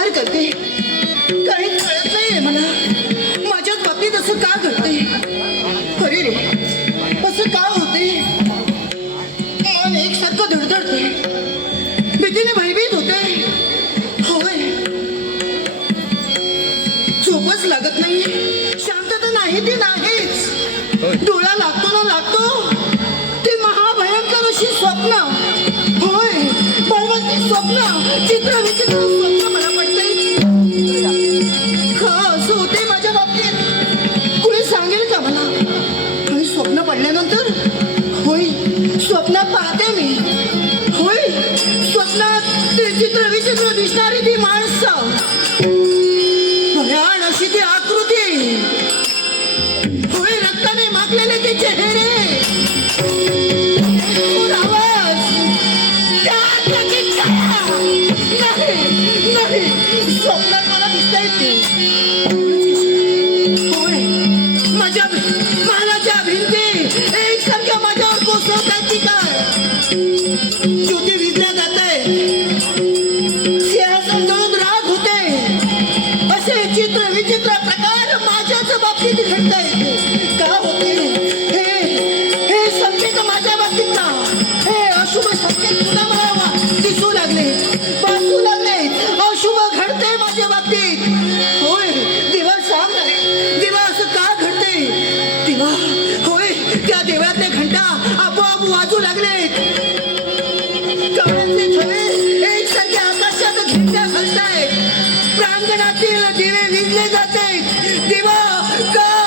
विचार करते? काही कळत नाहीये मला? माझ्याच बाबतीत असं का घडते अरे रे असं का होते मन एकसारखं धडधडते भीतीने भयभीत होते होय. झोपच लागत नाही शांतता नाही ती नाहीच. डोळा लागतो ना लागतो. ती महाभयंकर अशी स्वप्न. होय. बळबळती स्वप्न. चित्र विचित्र स्वप्न. स्वप्न पाहते मी. होय? स्वप्नात ते चित्र विचित्र दिसणारी ती माणसं. भयान अशी ती आकृती. होय रक्ताने मागलेले ते चेहरे. आवाज नाही नाही स्वप्नात मला दिसता येते होय माझ्या मानाच्या भिंती पुस्तकाची काय? ज्योती विद्या जाते. सिंहासंदळून राग होते. असे चित्र विचित्र प्रकार माझ्याच बाबतीत घडतायत. का होते? हे हे संकेत माझ्या बाबतीत ना हे अशुभ संकेत पुन्हा दिसू लागले. पासू लागले. अशुभ घडते माझ्या बाबतीत. होय देवा सांग. दिवस का घडते देवा होय त्या देवातले घंटा जगातील दिवे विजले जाते. दिवा का